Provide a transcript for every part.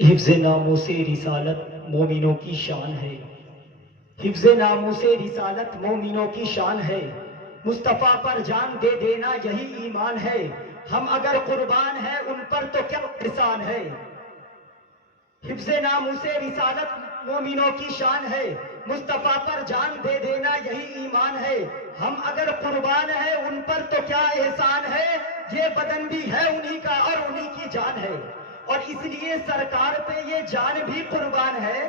حفظ ناموس رسالت مومنوں کی شان ہے، حفظ ناموس رسالت مومنوں کی شان ہے، مصطفیٰ پر جان دے دینا یہی ایمان ہے، ہم اگر قربان ہیں ان پر تو کیا احسان ہے۔ حفظ ناموس رسالت مومنوں کی شان ہے، مصطفیٰ پر جان دے دینا یہی ایمان ہے، ہم اگر قربان ہیں ان پر تو کیا احسان ہے، یہ بدن بھی ہے انہی کا اور انہی کی جان ہے، اور اس لیے سرکار پہ یہ جان بھی قربان ہے،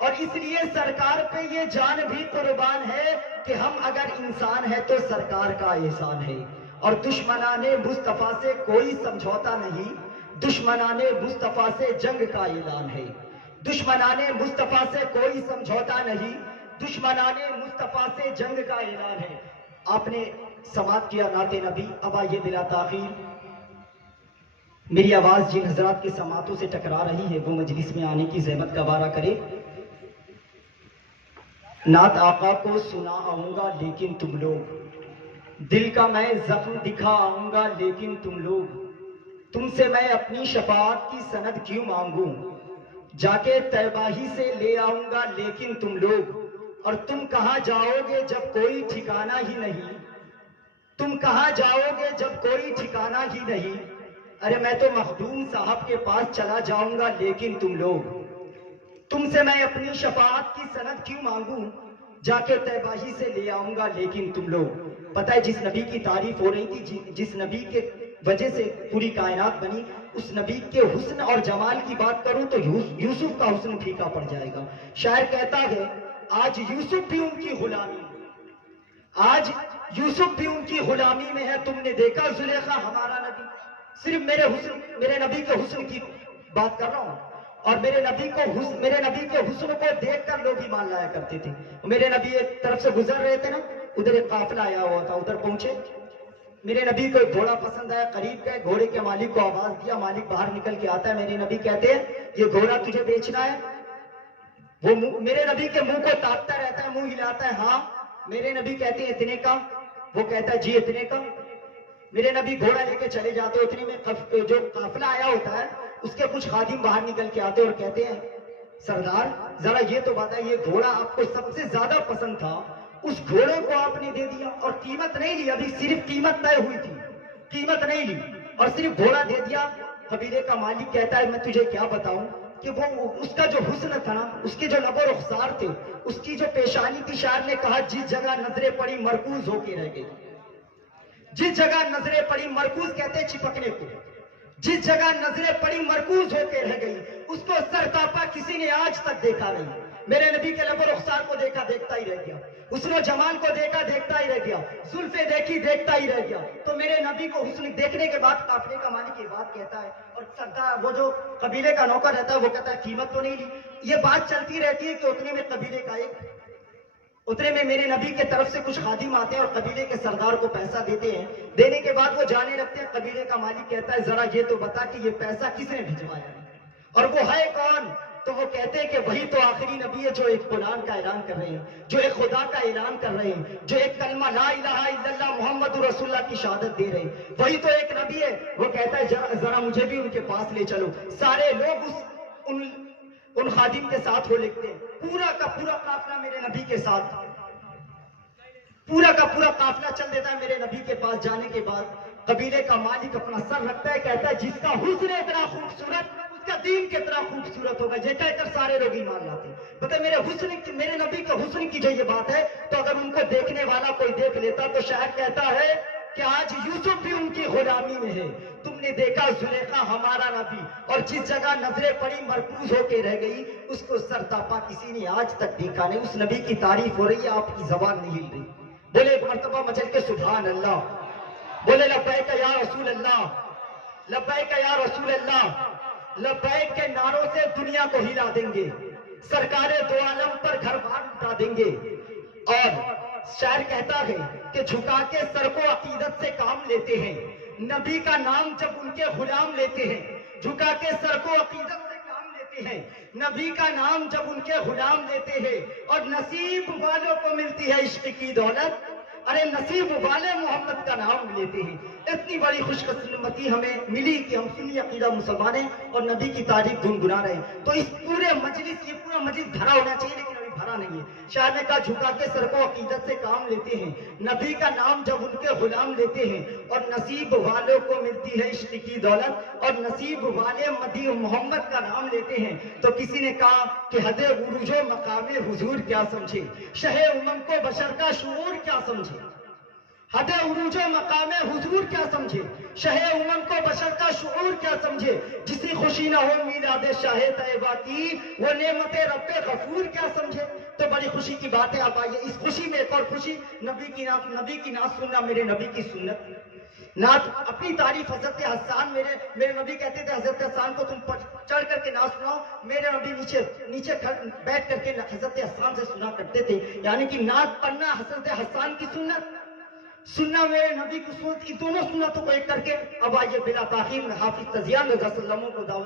اور اس لیے سرکار پہ یہ جان بھی قربان ہے کہ ہم اگر انسان ہیں تو سرکار کا احسان ہے۔ اور دشمنان مصطفیٰ سے کوئی سمجھوتا نہیں، دشمنان مصطفیٰ سے جنگ کا اعلان ہے، دشمنان مصطفیٰ سے کوئی سمجھوتا نہیں، دشمنان مصطفیٰ سے جنگ کا اعلان ہے۔ آپ نے سماعت کیا نعت نبی، اب آئیے بلا تاخیر میری آواز جن حضرات کے سماعتوں سے ٹکرا رہی ہے وہ مجلس میں آنے کی زحمت گوارا کرے۔ نعت آقا کو سنا آؤں گا لیکن تم لوگ، دل کا میں زخم دکھا آؤں گا لیکن تم لوگ، تم سے میں اپنی شفاعت کی سند کیوں مانگوں، جا کے طیبہ ہی سے لے آؤں گا لیکن تم لوگ، اور تم کہاں جاؤ گے جب کوئی ٹھکانہ ہی نہیں، تم کہاں جاؤ گے جب کوئی ٹھکانہ ہی نہیں، ارے میں تو مخدوم صاحب کے پاس چلا جاؤں گا لیکن تم لوگ، تم سے میں اپنی شفاعت کی سند کیوں مانگوں، جا کے طیبہ ہی سے لے آؤں گا لیکن تم لوگ۔ پتہ ہے جس نبی کی تعریف ہو رہی تھی، جس نبی کے وجہ سے پوری کائنات بنی، اس نبی کے حسن اور جمال کی بات کروں تو یوسف کا حسن پھیکا پڑ جائے گا۔ شاعر کہتا ہے آج یوسف بھی ان کی غلامی، آج یوسف بھی ان کی غلامی میں ہے، تم نے دیکھا زلیخا ہمارا نبی، صرف میرے نبی کے حسن کی بات کر رہا ہوں، اور میرے نبی کے حسن کو دیکھ کر لوگ ایمان لایا کرتے تھے۔ میرے نبی ایک طرف سے گزر رہے تھے نا، ادھر ایک قافلہ آیا ہوا تھا، ادھر پہنچے، میرے نبی کو ایک گھوڑا پسند آیا، قریب گئے، گھوڑے کے مالک کو آواز دیا، مالک باہر نکل کے آتا ہے، میرے نبی کہتے ہیں یہ گھوڑا تجھے بیچنا ہے؟ وہ میرے نبی کے منہ کو تاکتا رہتا ہے، منہ ہلاتا ہے، ہاں۔ میرے نبی کہتے ہیں اتنے کا؟ وہ کہتا ہے جی اتنے کا۔ میرے نبی گھوڑا لے کے چلے جاتے، اتنے میں جو قافلہ آیا ہوتا ہے اس کے کچھ خادم باہر نکل کے آتے اور کہتے ہیں سردار ذرا یہ تو بتائیں، یہ گھوڑا آپ کو سب سے زیادہ پسند تھا، اس گھوڑے کو آپ نے دے دیا اور قیمت نہیں لی، ابھی صرف قیمت طے ہوئی تھی، قیمت نہیں لی اور صرف گھوڑا دے دیا۔ قبیلے کا مالک کہتا ہے میں تجھے کیا بتاؤں کہ وہ اس کا جو حسن تھا نا، اس کے جو لب و رخسار تھے، اس کی جو پیشانی تھی، شاعر نے کہا جس جگہ نظریں پڑی مرکوز ہو کے رہ گئی، جس جگہ نظریں پڑی مرکوز کہتے ہیں چپکنے کو، جس جگہ نظریں پڑی مرکوز ہو کے رہ گئی، اس کو سرتاپا کسی نے آج تک دیکھا نہیں۔ میرے نبی کے لب و رخسار کو دیکھا دیکھتا ہی رہ گیا، حسن و جمال کو دیکھا دیکھتا ہی رہ گیا، زلفیں دیکھی دیکھتا ہی رہ گیا۔ تو میرے نبی کو حسن دیکھنے کے بعد قافلے کا مالک یہ بات کہتا ہے، اور سردار وہ جو قبیلے کا نوکر رہتا ہے وہ کہتا ہے قیمت تو نہیں لی۔ یہ بات چلتی رہتی ہے کہ اتنے میں قبیلے کا اتنے میں میرے نبی کے طرف سے کچھ خادم آتے ہیں اور قبیلے کے سردار کو پیسہ دیتے ہیں، دینے کے بعد وہ جانے لگتے ہیں۔ قبیلے کا مالک کہتا ہے ذرا یہ تو بتا کہ یہ پیسہ کس نے بھجوایا اور وہ ہے کون؟ تو وہ کہتے ہیں کہ وہی تو آخری نبی ہے جو ایک قرآن کا اعلان کر رہے ہیں، جو ایک خدا کا اعلان کر رہے ہیں، جو ایک کلمہ لا الہ الا اللہ محمد رسول اللہ کی شہادت دے رہے ہیں، وہی تو ایک نبی ہے۔ وہ کہتا ہے ذرا مجھے بھی ان کے پاس لے چلو۔ سارے لوگ ان خادم کے ساتھ ہو لکھتے ہیں، پورا کا پورا قافلہ میرے نبی کے ساتھ، پورا کا پورا قافلہ چل دیتا ہے۔ میرے نبی کے پاس جانے کے بعد قبیلے کا مالک اپنا سر رکھتا ہے، کہتا ہے جس کا حسن اتنا خوبصورت اس کا دین کتنا خوبصورت ہوگا، یہ کہہ کر سارے لوگ ایمان لاتے ہیں۔ پتہ میرے نبی کے حسن کی جو یہ بات ہے تو اگر ان کو دیکھنے والا کوئی دیکھ لیتا تو شاعر کہتا ہے کہ آج یوسف بھی ان کی غلامی میں ہے، تم نے دیکھا زلیخا ہمارا نبی، اور جس جگہ نظریں پڑی مرکوز ہو کے رہ گئی، اس کو سرتاپا کسی نے آج تک دیکھا نہیں۔ اس نبی کی تعریف ہو رہی ہے، آپ کی زبان نہیں ہل رہی۔ بولے ایک مرتبہ مچل کے سبحان اللہ، بولے لبیک یا رسول اللہ، لبیک یا رسول اللہ۔ لبیک کے نعروں سے دنیا کو ہلا دیں گے، سرکار دو عالم پر گھر بار اٹھا دیں گے۔ اور شاعر کہتا ہے کہ جھکا کے سر کو عقیدت سے کام لیتے ہیں، نبی کا نام جب ان کے غلام لیتے ہیں، جھکا کے سر کو عقیدت سے کام لیتے ہیں، نبی کا نام جب ان کے غلام لیتے ہیں، اور نصیب والوں کو ملتی ہے عشق کی دولت، ارے نصیب والے محمد کا نام لیتے ہیں. اتنی بڑی خوش قسمتی ہمیں ملی کہ ہم سنی عقیدہ مسلمان ہیں اور نبی کی تعریف گنگنا رہے ہیں. تو اس پورے مجلس، یہ پورا مجلس بھرا ہونا چاہیے، لیکن ابھی بھرا نہیں ہے. شاعر نے کہا جھکا کے سر کو عقیدت سے کام لیتے ہیں، نبی کا نام جب ان کے غلام لیتے ہیں، اور نصیب والوں کو ملتی ہے عشق کی دولت، اور نصیب والے مدی محمد کا نام لیتے ہیں. تو کسی نے کہا کہ حد عروج و مقام حضور کیا سمجھے، شہ امم کو بشر کا شعور کیا سمجھے. حد عروج و مقام حضور کیا سمجھے، شہ امم کو بشر کا شعور کیا سمجھے. جسی خوشی نہ ہو میلاد شاہ طیبہ کی، وہ نعمت رب غفور کیا سمجھے. تو بڑی خوشی کی بات ہے. آپ آئیے اس خوشی میں ایک اور خوشی، نبی کی نعت سننا، میرے نبی کی سنت. نعت اپنی تعریف حضرت حسان، میرے نبی کہتے تھے حضرت حسان کو تم چڑھ کر کے نعت سناؤ. میرے نبی نیچے بیٹھ کر کے حضرت حسان سے سنا کرتے تھے. یعنی کہ نعت پڑھنا حضرت حسان کی سنت، سننا میرے نبی کی سنت، ان دونوں سنتوں کو ایک کر کے اب آئیے بلا تاخیر میں حافظ تزیان رضا صلی اللہ علیہ وسلم کو دعوت